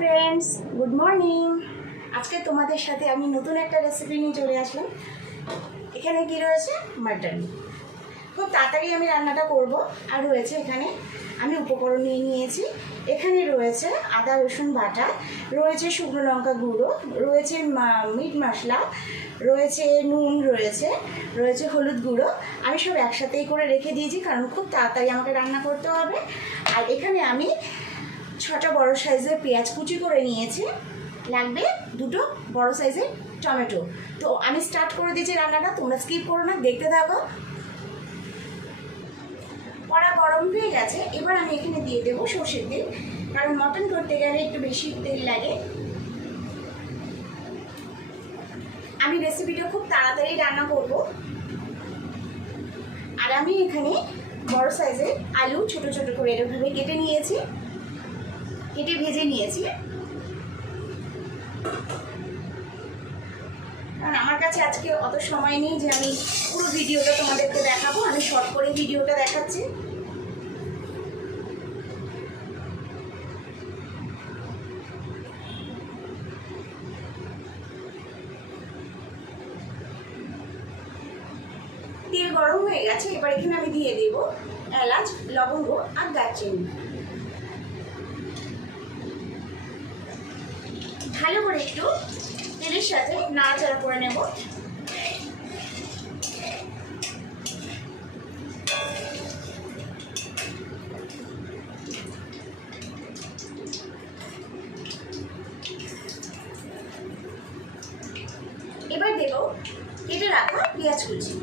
Friends, good morning. আজকে তোমাদের সাথে আমি নতুন একটা রেসিপি নিয়ে চলে আসলাম। এখানে কি রয়েছে? মাটন। খুব তাড়াতাড়ি আমি রান্নাটা করব। আর রয়েছে এখানে আমি উপকরণ নিয়ে নিয়েছি। এখানে রয়েছে আদা রসুন বাটা, রয়েছে শুকনো লঙ্কা গুঁড়ো, রয়েছে মিট মশলা, রয়েছে নুন, রয়েছে হলুদ গুঁড়ো। আমি সব একসাথেই করে রেখে দিয়েছি, কারণ খুব তাড়াতাড়ি আমাকে রান্না করতে হবে। আর এখানে আমি 6টা বড় সাইজের পেঁয়াজ কুচি করে নিয়েছি, লাগবে 2টো বড় সাইজের টমেটো। তো আমি স্টার্ট করে দিয়েছি রান্নাটা, তোমরা স্কিপ করো না, দেখতে থাকো। কড়া গরম হয়ে গেছে, এবার আমি এখানে দিয়ে দেবো সর্ষের তেল, কারণ মটন করতে গেলে একটু বেশি তেল লাগে। আমি রেসিপিটা খুব তাড়াতাড়ি রান্না করব। আর আমি এখানে বড় সাইজের আলু ছোট ছোট করে এরকমভাবে কেটে ভেজে নিয়েছি। কারণ আমার কাছে আজকে অত সময় নেই যে আমি পুরো ভিডিওটা তোমাদেরকে দেখাবো, আমি শর্ট করে ভিডিওটা দেখাচ্ছি। তেল গরম হয়ে গেছে, এবার এখানে আমি দিয়ে দেব এলাচ, লবঙ্গ আর দারচিনি। ভালো করে একটু তেলের সাথে নাড়াচাড়া করে নেব। এবার দেব কেটে রাখা পেঁয়াজ কুচি।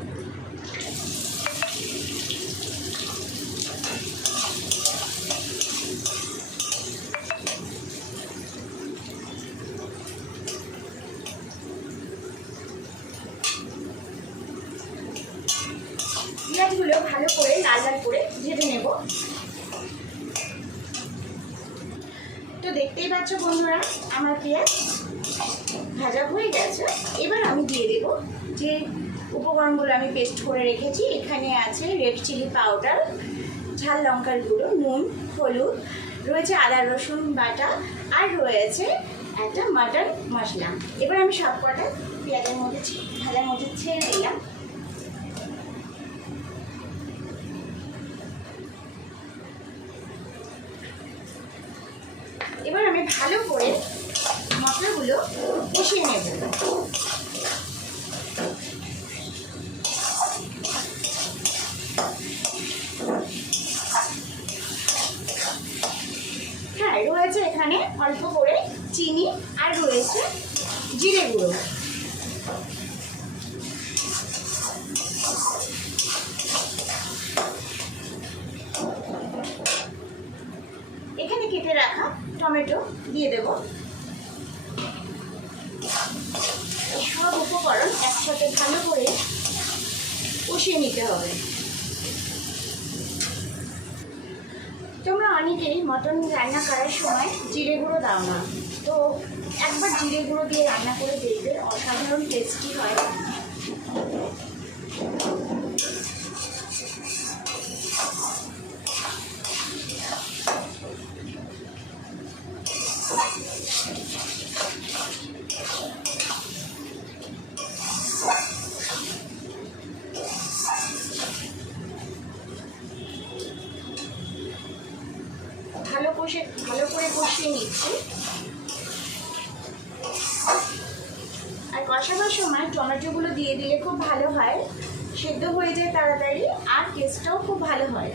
পেঁয়াজগুলো ভালো করে লাল লাল করে ভেজে নেব। তো দেখতেই পাচ্ছ বন্ধুরা, আমার পেঁয়াজ ভাজা হয়ে গেছে। এবার আমি দিয়ে দেব যে উপকরণগুলো আমি পেস্ট করে রেখেছি। এখানে আছে রেড চিলি পাউডার, ঝাল লঙ্কার গুঁড়ো, নুন, হলুদ, রয়েছে আদা রসুন বাটা, আর রয়েছে একটা মাটন মশলা। এবার আমি সব কটা পেঁয়াজের মধ্যে ভাজার মধ্যে ছেড়ে দিলাম। এবার আমি ভালো করে মশলাগুলো কষিয়ে নেব। হ্যাঁ, রয়েছে এখানে অল্প করে চিনি, আর রয়েছে জিরে গুঁড়ো। এখানে কেটে রাখা টমেটো দিয়ে দেব। সব উপকরণ একসাথে ভালো করে কষিয়ে নিতে হবে। তোমরা অনেকেই মটন রান্না করার সময় জিরে গুঁড়ো দাও না, তো একবার জিরে গুঁড়ো দিয়ে রান্না করে দেখবে, অসাধারণ টেস্টি হয়। ভালো করে কষিয়ে নিচ্ছি। আর কষানোর সময় টমেটোগুলো দিয়ে দিলে খুব ভালো হয়, সেদ্ধ হয়ে যায় তাড়াতাড়ি, আর টেস্টটাও খুব ভালো হয়।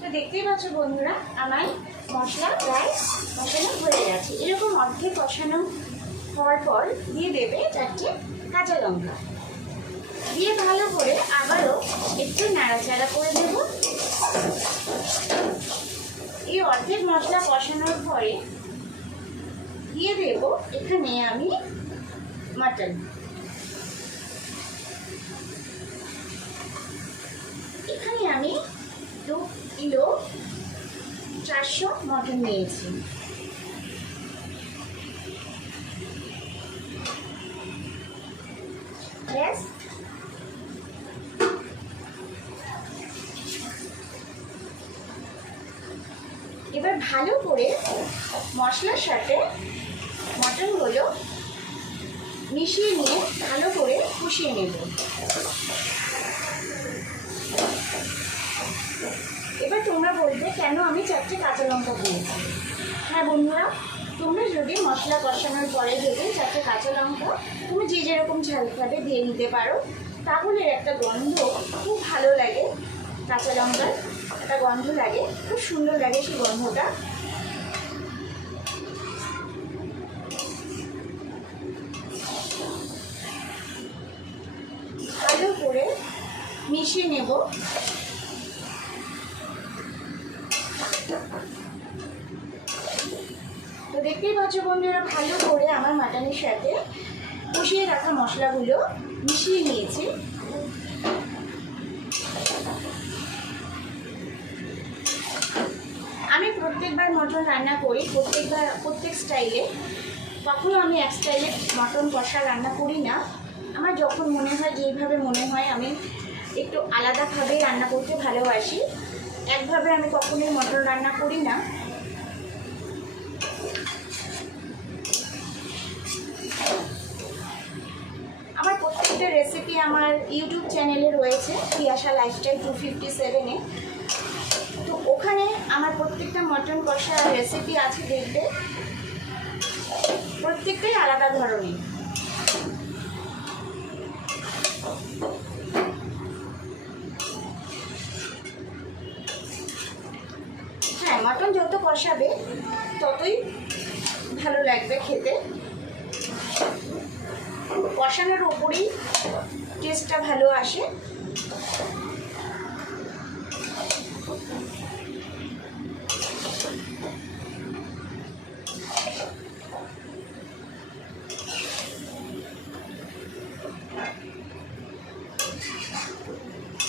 তো দেখতেই পাচ্ছ বন্ধুরা, আমার মশলা প্রায় কষানো হয়ে গেছে। এরকম অর্ধেক কষানো হওয়ার পর দিয়ে দেবে 4টে কাঁচা লঙ্কা, দিয়ে ভালো করে আবারও একটু নাড়াচাড়া করে দেব। এই অর্ধেক মশলা কষানোর পরে দিয়ে দেব এখানে আমি মাটন। এখানে আমি 2 কিলো 400 মটন নিয়েছি। ব্যাস, এবার ভালো করে মশলার সাথে মটনগুলো মিশিয়ে নিয়ে ভালো করে কষিয়ে নেব। এবার তোমরা বলবে কেন আমি 4টে কাঁচা লঙ্কা দিয়েছি। হ্যাঁ বন্ধুরা, তোমরা যদি মশলা কষানোর পরে যদি 4টে কাঁচা লঙ্কা তুমি যে যেরকম ঝাল খাবে দিয়ে নিতে পারো, তাহলে একটা গন্ধ খুব ভালো লাগে, কাঁচা লঙ্কার একটা গন্ধ লাগে, খুব সুন্দর লাগে সেই গন্ধটা। ভালো করে মিশিয়ে নেব। তো দেখতেই পাচ্ছ বন্ধুরা, ভালো করে আমার মাটনের সাথে কষিয়ে রাখা মশলাগুলো মিশিয়ে নিয়েছি। আমি প্রত্যেকবার মটন রান্না করি, প্রত্যেক স্টাইলে, কখনো আমি এক স্টাইলে মটন কষা রান্না করি না। আমার যখন মনে হয়, যেইভাবে মনে হয়, আমি একটু আলাদাভাবে রান্না করতে ভালোবাসি। একভাবে আমি কখনোই মটন রান্না করি না। আমার প্রত্যেকটা রেসিপি আমার ইউটিউব চ্যানেলে রয়েছে, পিয়াসা লাইফস্টাইল 257-এ। তো ওখানে আমার প্রত্যেকটা মটন কষা রেসিপি আছে, দেখবে প্রত্যেকটাই আলাদা ধরনের। হ্যাঁ, মটন যত কষাবে ততই ভালো লাগবে খেতে। কষানোর ওপরেই টেস্টটা ভালো আসে।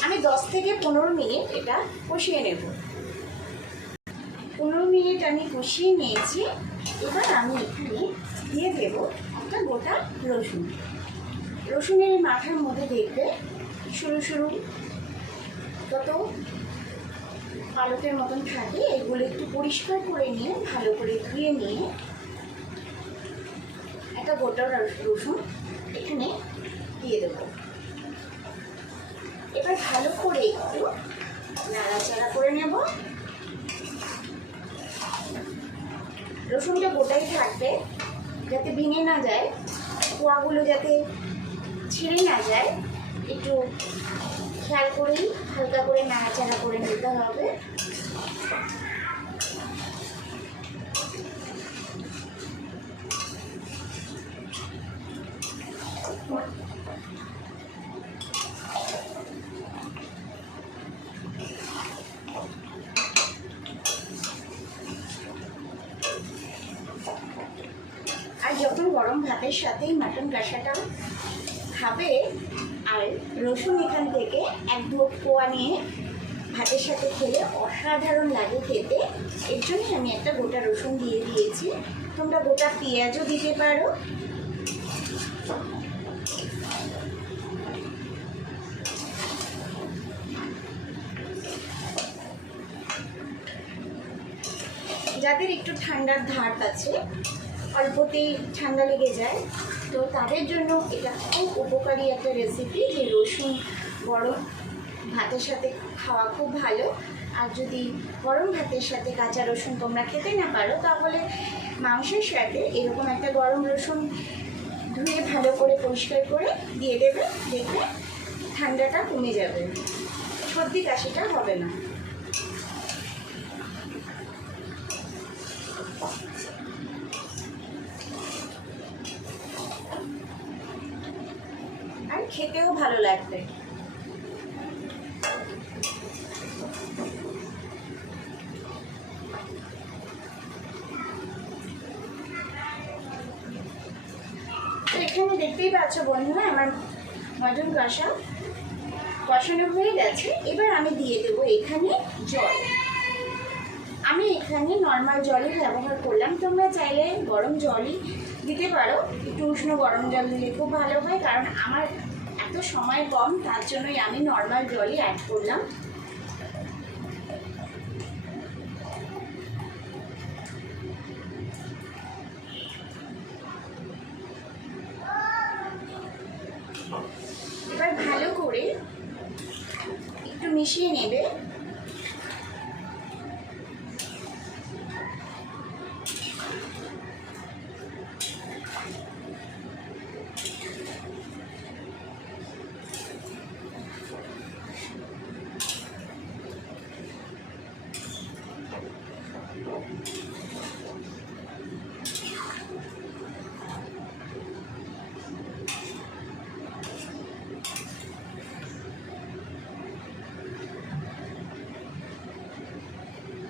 আমি 10 থেকে 15 মিনিট এটা কষিয়ে নেব। 15 মিনিট আমি কষিয়ে নিয়েছি। এবার আমি এখানে দিয়ে দেব একটা গোটা রসুন। রসুনের মাথার মধ্যে দেখবে সরু সরু কত পালকের মতন থাকে, এগুলো একটু পরিষ্কার করে নিয়ে ভালো করে ধুয়ে নিয়ে একটা গোটা রসুন এখানে দিয়ে দেবো। এবার ভালো করে একটু নাড়াচাড়া করে নেব। রসুনটা গোটাই থাকবে, যাতে ভেঙে না যায়, কোয়াগুলো যাতে ছিঁড়ে না যায়, একটু খেয়াল করেই হালকা করে নাড়াচাড়া করে নিতে হবে। আর যখন গরম ভাতের সাথেই মাটন কষাটা খাবে, আর রসুন এখান থেকে 1-2 কোয়া নিয়ে ভাতের সাথে খেলে অসাধারণ লাগে খেতে। এর জন্যই আমি একটা গোটা রসুন দিয়ে দিয়েছি। তোমরা গোটা পেঁয়াজও দিতে পারো। যাদের একটু ঠান্ডার ধাত আছে, অল্পতেই ঠান্ডা লেগে যায়, তো তাদের জন্য এটা খুব উপকারী একটা রেসিপি, যে রসুন গরম ভাতের সাথে খাওয়া খুব ভালো। আর যদি গরম ভাতের সাথে কাঁচা রসুন তোমরা খেতে না পারো, তাহলে মাংসের সাথে এরকম একটা গরম রসুন ধুয়ে ভালো করে পরিষ্কার করে দিয়ে দেবে, দেখবে ঠান্ডাটা কমে যাবে, সর্দি কাশিটা হবে না। আর খেতেও ভালো লাগবে। এখানে দেখতেই পাচ্ছ বন্ধুরা, আমার মটন কষানো হয়ে গেছে। এবার আমি দিয়ে দেবো এখানে জল। আমি এখানে নর্মাল জলই ব্যবহার করলাম, তোমরা চাইলে গরম জলই দিতে পারো। একটু উষ্ণ গরম জল দিলে খুব ভালো হয়, কারণ আমার এত সময় কম, তার জন্যই আমি নর্মাল জলই অ্যাড করলাম। মিশিয়ে নেবে।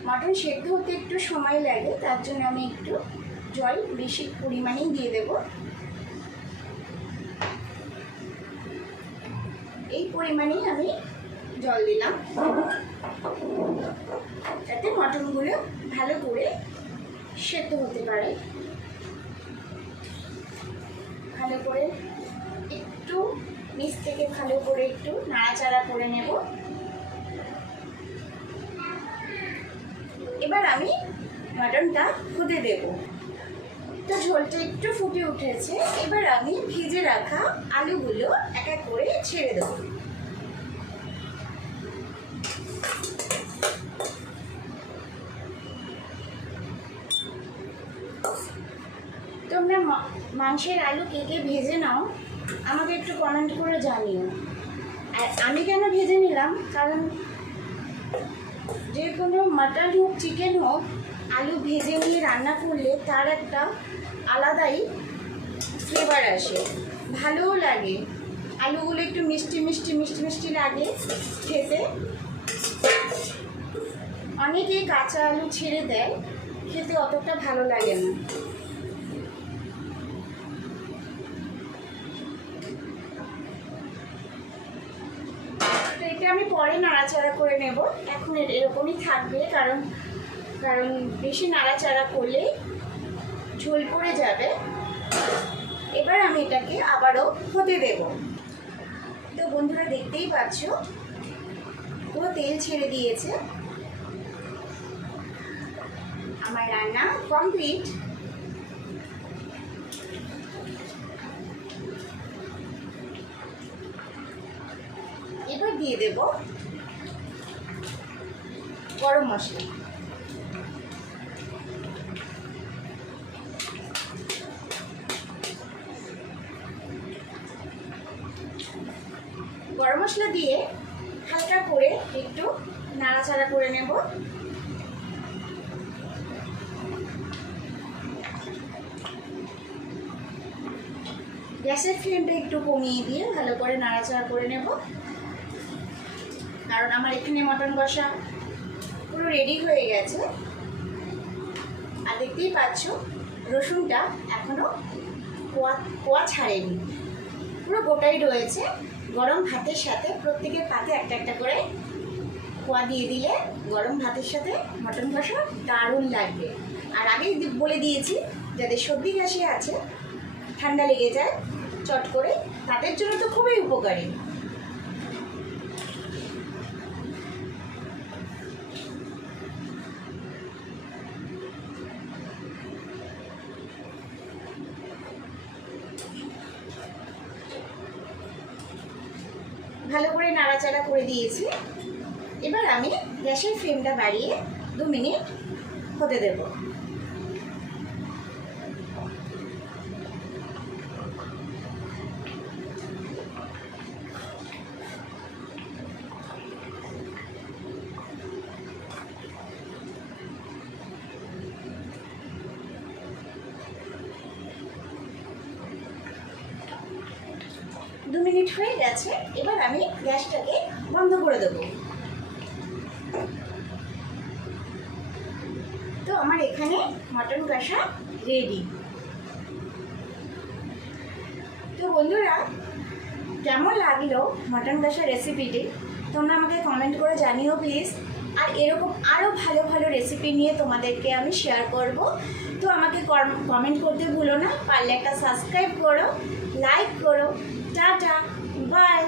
মটন সেদ্ধ হতে একটু সময় লাগে, তার জন্য আমি একটু জল বেশি পরিমাণেই দিয়ে দেব। এই পরিমাণেই আমি জল দিলাম, যাতে মটনগুলো ভালো করে সেদ্ধ হতে পারে। ভালো করে একটু নিচ থেকে ভালো করে একটু নাড়াচাড়া করে নেব। এবার আমি মটনটা হতে দেব। তো ঝোলটা একটু ফুটে উঠেছে, এবার আমি ভেজে রাখা আলুগুলো এক এক করে ছেড়ে দেব। তোমরা মাংসের আলু কে কে ভেজে নাও, আমাকে একটু কমেন্ট করে জানিও। আর আমি কেন ভেজে নিলাম, কারণ যে কোনো মাটন হোক চিকেন হোক, আলু ভেজে নিয়ে রান্না করলে তার একটা আলাদাই ফ্লেভার আসে, ভালোও লাগে। আলুগুলো একটু মিষ্টি মিষ্টি মিষ্টি মিষ্টি লাগে খেতে। অনেকেই কাঁচা আলু ছেড়ে দেয়, খেতে অতটা ভালো লাগে না। এটা আমি পরে নাড়াচাড়া করে নেব, এখন এরকমই থাকবে, কারণ বেশি নাড়াচাড়া করলে ঝোল পড়ে যাবে। এবার আমি এটাকে আবারও হতে দেব। তো বন্ধুরা দেখতেই পাচ্ছ পুরো তেল ছেড়ে দিয়েছে, আমার রান্না কমপ্লিট। এবার দিয়ে দেব গরম মশলা। গরম মশলা দিয়ে হালকা করে একটু নাড়াচাড়া করে নেব। গ্যাসের ফ্লেমটা একটু কমিয়ে দিয়ে ভালো করে নাড়াচাড়া করে নেব, কারণ আমার এখানে মটন কষা পুরো রেডি হয়ে গেছে। আর দেখতেই পাচ্ছ রসুনটা এখনও কোয়া ছাড়েনি, পুরো গোটাই রয়েছে। গরম ভাতের সাথে প্রত্যেকের পাতে একটা একটা করে কোয়া দিয়ে দিলে গরম ভাতের সাথে মটন কষা দারুণ লাগবে। আর আগেই বলে দিয়েছি, যাদের সর্দি কাশি আছে, ঠান্ডা লেগে যায় চট করে, তাদের জন্য তো খুবই উপকারী। ভালো করে নাড়াচাড়া করে দিয়েছি। এবার আমি গ্যাসের ফ্লেমটা বাড়িয়ে 2 মিনিট হতে দেব। দু মিনিট হয়ে গেছে, এবার আমি গ্যাসটাকে বন্ধ করে দেবো। তো আমার এখানে মটন কষা রেডি। তো বন্ধুরা, কেমন লাগলো মটন কষা রেসিপিটি তোমরা আমাকে কমেন্ট করে জানিও প্লিজ। আর এরকম আরও ভালো ভালো রেসিপি নিয়ে তোমাদেরকে আমি শেয়ার করব। তো আমাকে কমেন্ট করতে ভুলো না, পারলে একটা সাবস্ক্রাইব করো, লাইক করো। Ta ta, by.